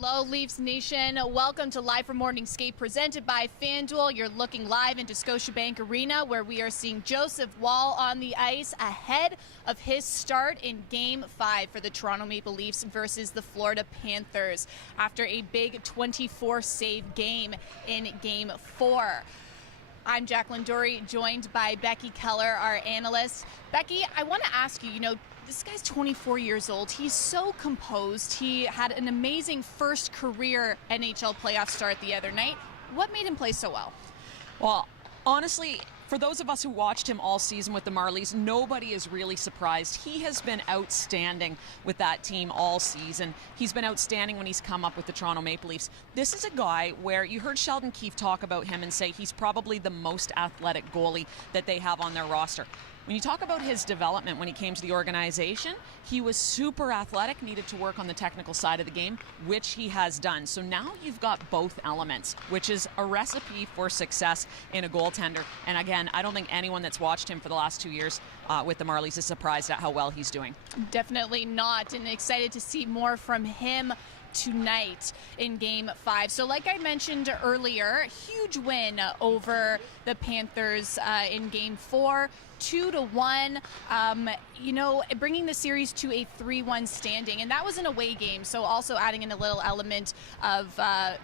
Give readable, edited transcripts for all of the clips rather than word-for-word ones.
Hello, Leafs Nation. Welcome to Live from Morning Skate presented by FanDuel. You're looking live into Scotiabank Arena where we are seeing Joseph Woll on the ice ahead of his start in Game 5 for the Toronto Maple Leafs versus the Florida Panthers after a big 24-save game in Game 4. I'm Jacqueline Doorey, joined by Becky, Kellar, our analyst. Becky, I want to ask you, this guy's 24 years old. He's so composed. He had an amazing first career NHL playoff start the other night. What made him play so well? Well, honestly, for those of us who watched him all season with the Marlies, nobody is really surprised. He has been outstanding with that team all season. He's been outstanding when he's come up with the Toronto Maple Leafs. This is a guy where you heard Sheldon Keefe talk about him and say he's probably the most athletic goalie that they have on their roster. When you talk about his development when he came to the organization, he was super athletic, needed to work on the technical side of the game, which he has done. So now you've got both elements, which is a recipe for success in a goaltender. And again, I don't think anyone that's watched him for the last 2 years with the Marlies is surprised at how well he's doing. Definitely not, and excited to see more from him tonight in Game 5. So like I mentioned earlier, huge win over the Panthers in Game 4, 2-1, bringing the series to a 3-1 standing. And that was an away game, so also adding in a little element of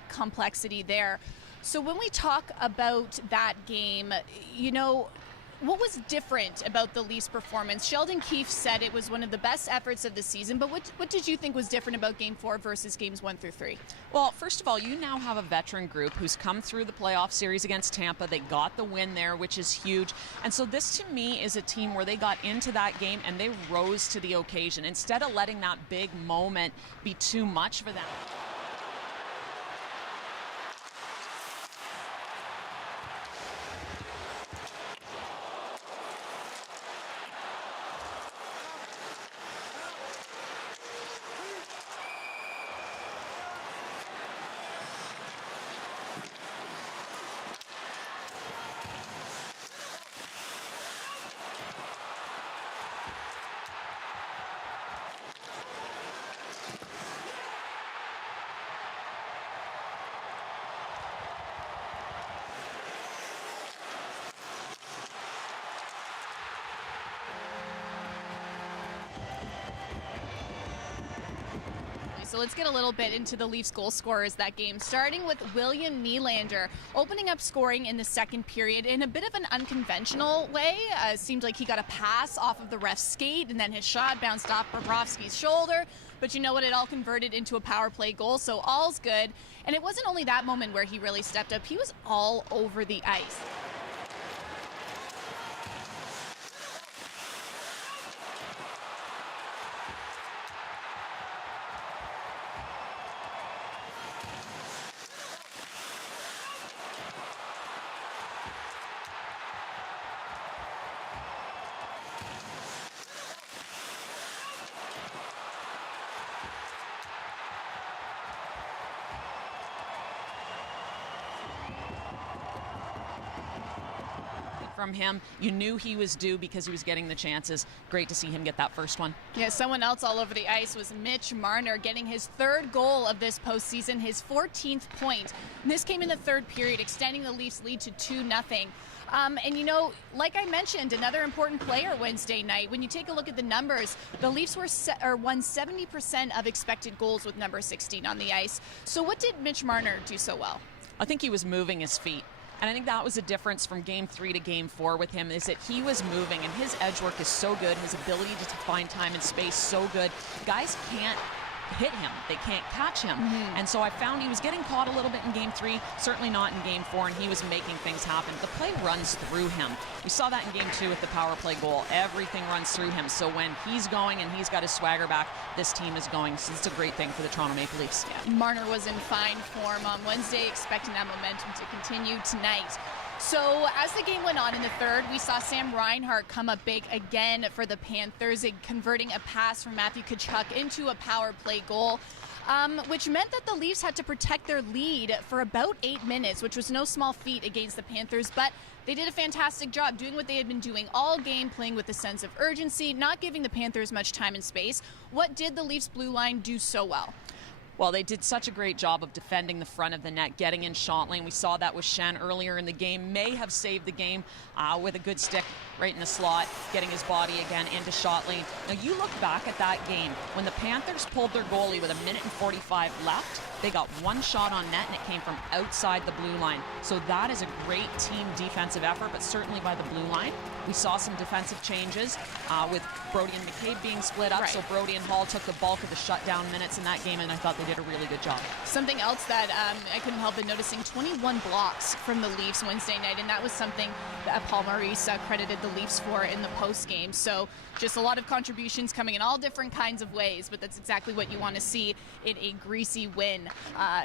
complexity there. So when we talk about that game, what was different about the Leafs' performance? Sheldon Keefe said it was one of the best efforts of the season, but what did you think was different about Game 4 versus Games 1 through 3? Well, first of all, you now have a veteran group who's come through the playoff series against Tampa. They got the win there, which is huge. And so this, to me, is a team where they got into that game and they rose to the occasion instead of letting that big moment be too much for them. So let's get a little bit into the Leafs goal scorers that game, starting with William Nylander, opening up scoring in the second period in a bit of an unconventional way. Seemed like he got a pass off of the ref's skate, and then his shot bounced off Bobrovsky's shoulder. But you know what? It all converted into a power play goal, so all's good. And it wasn't only that moment where he really stepped up. He was all over the ice. From him, you knew he was due because he was getting the chances. Great to see him get that first one. Yeah, someone else all over the ice was Mitch Marner, getting his third goal of this postseason, his 14th point. And this came in the third period, extending the Leafs' lead to 2-0. Like I mentioned, another important player Wednesday night. When you take a look at the numbers, the Leafs won 70% of expected goals with number 16 on the ice. So what did Mitch Marner do so well? I think he was moving his feet. And I think that was a difference from Game 3 to Game 4 with him, is that he was moving, and his edge work is so good, his ability to find time and space so good. Guys can't hit him. They can't catch him. And so I found he was getting caught a little bit in Game 3, certainly not in Game 4, and he was making things happen. The play runs through him. We saw that in Game 2 with the power play goal. Everything runs through him. So when he's going and he's got his swagger back, this team is going. So it's a great thing for the Toronto Maple Leafs. Yeah. Marner was in fine form on Wednesday, expecting that momentum to continue tonight. So as the game went on in the third, we saw Sam Reinhart come up big again for the Panthers, converting a pass from Matthew Tkachuk into a power play goal. which meant that the Leafs had to protect their lead for about 8 minutes, which was no small feat against the Panthers, but they did a fantastic job doing what they had been doing all game, playing with a sense of urgency, not giving the Panthers much time and space. What did the Leafs blue line do so well? Well, they did such a great job of defending the front of the net, getting in shot lane. We saw that with Shen earlier in the game. May have saved the game with a good stick right in the slot, getting his body again into shot lane. Now, you look back at that game. When the Panthers pulled their goalie with 1:45 left, they got one shot on net, and it came from outside the blue line. So that is a great team defensive effort, but certainly by the blue line. We saw some defensive changes with Brody and McCabe being split up. Right. So Brody and Hall took the bulk of the shutdown minutes in that game, and I thought they did a really good job. Something else that I couldn't help but noticing, 21 blocks from the Leafs Wednesday night, and that was something that Paul Maurice credited the Leafs for in the post game. So just a lot of contributions coming in all different kinds of ways, but that's exactly what you want to see in a greasy win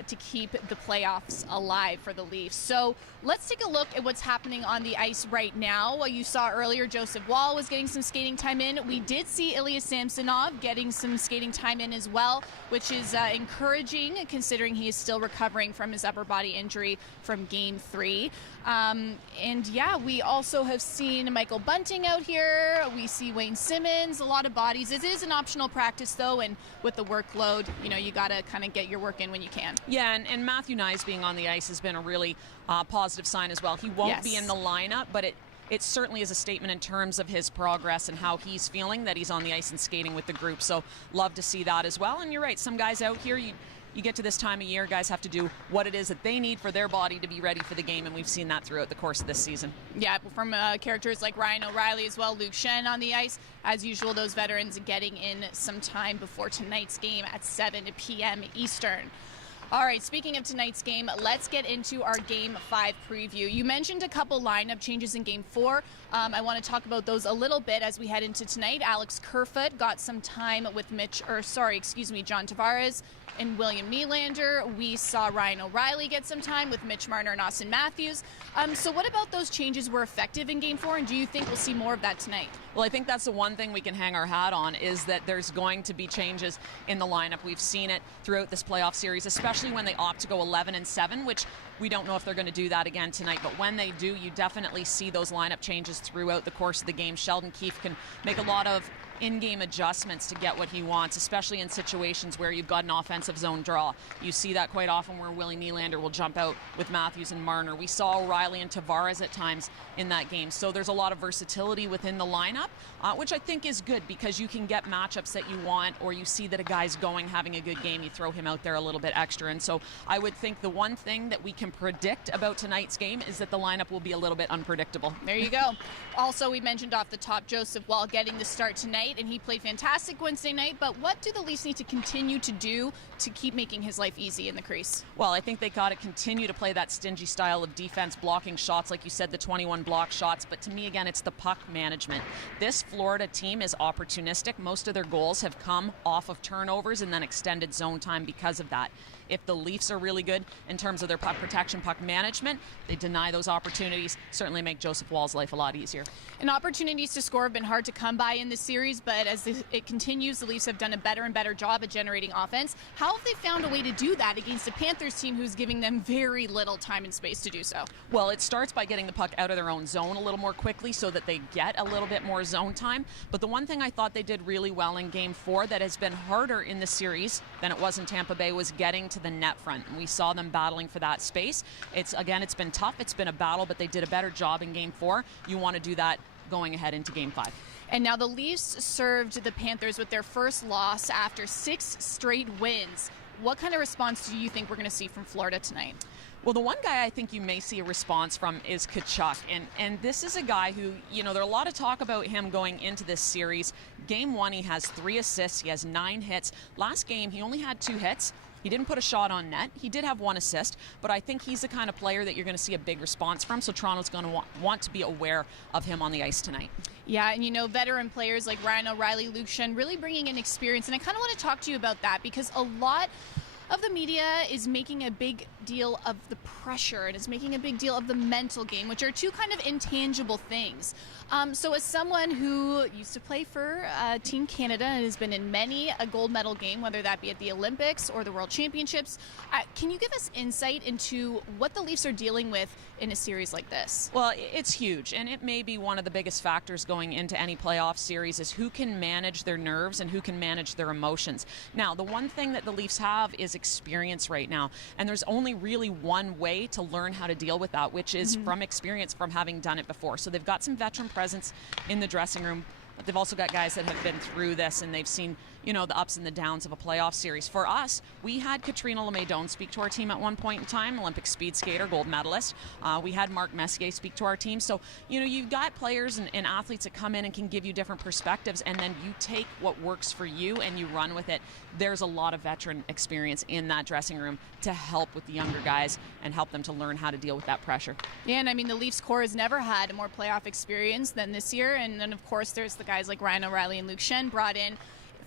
to keep the playoffs alive for the Leafs. So let's take a look at what's happening on the ice right now. You saw earlier Joseph Woll was getting some skating time in. We did see Ilya Samsonov getting some skating time in as well, which is encouraging considering he is still recovering from his upper body injury from Game 3. And yeah, we also have seen Michael Bunting out here. We see Wayne Simmons, a lot of bodies. It is an optional practice though, and with the workload, you got to kind of get your work in when you can. Yeah, and Matthew Nyes being on the ice has been a really positive sign as well. He won't be in the lineup, but it certainly is a statement in terms of his progress and how he's feeling that he's on the ice and skating with the group. So love to see that as well. And you're right, some guys out here, you get to this time of year, guys have to do what it is that they need for their body to be ready for the game, and we've seen that throughout the course of this season. Yeah, from characters like Ryan O'Reilly as well, Luke Shen on the ice. As usual, those veterans getting in some time before tonight's game at 7 p.m. Eastern. All right, speaking of tonight's game, let's get into our Game 5 preview. You mentioned a couple lineup changes in Game 4. I want to talk about those a little bit as we head into tonight. Alex Kerfoot got some time with John Tavares and William Nylander. We saw Ryan O'Reilly get some time with Mitch Marner and Austin Matthews. So what about those changes were effective in Game 4, and do you think we'll see more of that tonight? Well, I think that's the one thing we can hang our hat on, is that there's going to be changes in the lineup. We've seen it throughout this playoff series, especially when they opt to go 11-7, which we don't know if they're going to do that again tonight. But when they do, you definitely see those lineup changes throughout the course of the game. Sheldon Keefe can make a lot of in-game adjustments to get what he wants, especially in situations where you've got an offensive zone draw. You see that quite often where Willie Nylander will jump out with Matthews and Marner. We saw O'Reilly and Tavares at times in that game. So there's a lot of versatility within the lineup, which I think is good because you can get matchups that you want, or you see that a guy's having a good game, you throw him out there a little bit extra. And so I would think the one thing that we can predict about tonight's game is that the lineup will be a little bit unpredictable. There you go. Also, we mentioned off the top Joseph Woll getting the start tonight, and he played fantastic Wednesday night, but what do the Leafs need to continue to do to keep making his life easy in the crease? Well, I think they got to continue to play that stingy style of defense, blocking shots, like you said, the 21 block shots, but to me, again, it's the puck management. This Florida team is opportunistic. Most of their goals have come off of turnovers and then extended zone time because of that. If the Leafs are really good in terms of their puck protection, puck management, they deny those opportunities, certainly make Joseph Woll's life a lot easier. And opportunities to score have been hard to come by in this series, but as it continues, the Leafs have done a better and better job at generating offense. How have they found a way to do that against a Panthers team who's giving them very little time and space to do so? Well, it starts by getting the puck out of their own zone a little more quickly so that they get a little bit more zone time. But the one thing I thought they did really well in Game 4 that has been harder in the series than it was in Tampa Bay was getting to the net front. And we saw them battling for that space. It's been tough. It's been a battle, but they did a better job in Game 4. You want to do that going ahead into Game 5. And now the Leafs served the Panthers with their first loss after 6 straight wins. What kind of response do you think we're going to see from Florida tonight? Well, the one guy I think you may see a response from is Tkachuk. And this is a guy who, there's a lot of talk about him going into this series. Game 1, he has 3 assists. He has 9 hits. Last game, he only had 2 hits. He didn't put a shot on net. He did have 1 assist, but I think he's the kind of player that you're going to see a big response from, so Toronto's going to want to be aware of him on the ice tonight. Yeah, and veteran players like Ryan O'Reilly, Luke Shen really bringing in experience, and I kind of want to talk to you about that because a lot of the media is making a big deal of the pressure and is making a big deal of the mental game, which are two kind of intangible things. So as someone who used to play for Team Canada and has been in many a gold medal game, whether that be at the Olympics or the World Championships, can you give us insight into what the Leafs are dealing with in a series like this? Well, it's huge, and it may be one of the biggest factors going into any playoff series is who can manage their nerves and who can manage their emotions. Now, the one thing that the Leafs have is is experience right now. And there's only really one way to learn how to deal with that, which is from experience, from having done it before. So they've got some veteran presence in the dressing room, but they've also got guys that have been through this and they've seen, you know, the ups and the downs of a playoff series. For us, we had Katrina LeMay-Doan speak to our team at one point in time, Olympic speed skater, gold medalist. We had Mark Messier speak to our team. So, you know, you've got players and athletes that come in and can give you different perspectives, and then you take what works for you and you run with it. There's a lot of veteran experience in that dressing room to help with the younger guys and help them to learn how to deal with that pressure. Yeah, and I mean, the Leafs core has never had more playoff experience than this year. And then, of course, there's the guys like Ryan O'Reilly and Luke Shen brought in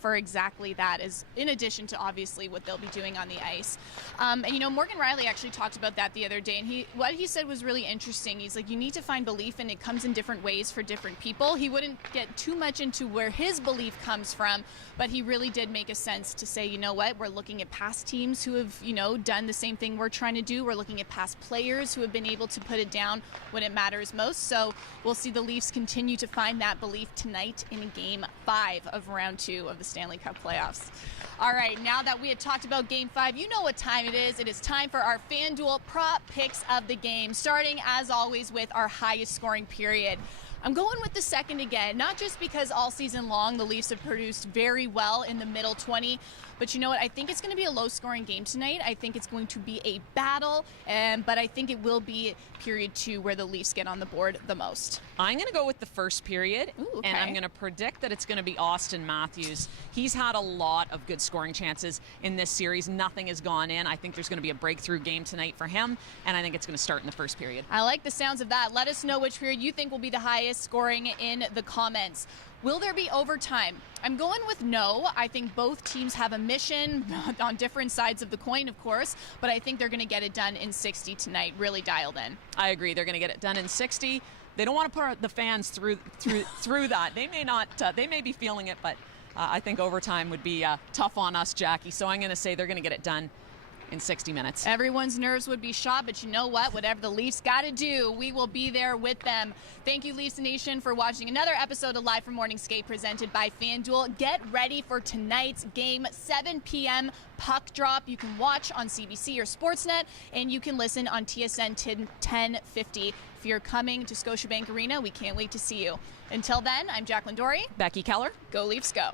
for exactly that, is in addition to obviously what they'll be doing on the ice. And you know, Morgan Riley actually talked about that the other day, and what he said was really interesting. He's like, you need to find belief, and it comes in different ways for different people. He wouldn't get too much into where his belief comes from, but he really did make a sense to say, you know what, we're looking at past teams who have, you know, done the same thing we're trying to do. We're looking at past players who have been able to put it down when it matters most. So we'll see the Leafs continue to find that belief tonight in Game 5 of Round 2 of the Stanley Cup playoffs. All right, now that we had talked about Game 5, you know what time it is. It is time for our FanDuel prop picks of the game, starting as always with our highest scoring period. I'm going with the second again, not just because all season long the Leafs have produced very well in the middle 20, but you know what? I think it's going to be a low-scoring game tonight. I think it's going to be a battle, but I think it will be period 2 where the Leafs get on the board the most. I'm going to go with the first period, Ooh, okay. and I'm going to predict that it's going to be Austin Matthews. He's had a lot of good scoring chances in this series. Nothing has gone in. I think there's going to be a breakthrough game tonight for him, and I think it's going to start in the first period. I like the sounds of that. Let us know which period you think will be the highest scoring in the comments. Will there be overtime? I'm going with no. I think both teams have a mission on different sides of the coin, of course, but I think they're going to get it done in 60 tonight, really dialed in. I agree. They're going to get it done in 60. They don't want to put the fans through that. They may not. They may be feeling it, but I think overtime would be tough on us, Jackie. So I'm going to say they're going to get it done in 60 minutes. Everyone's nerves would be shot, but you know what? Whatever the Leafs got to do, we will be there with them. Thank you, Leafs Nation, for watching another episode of Live from Morning Skate presented by FanDuel. Get ready for tonight's game, 7 p.m. puck drop. You can watch on CBC or Sportsnet, and you can listen on TSN 1050. If you're coming to Scotiabank Arena, we can't wait to see you. Until then, I'm Jacqueline Doorey. Becky Kellar. Go Leafs, go.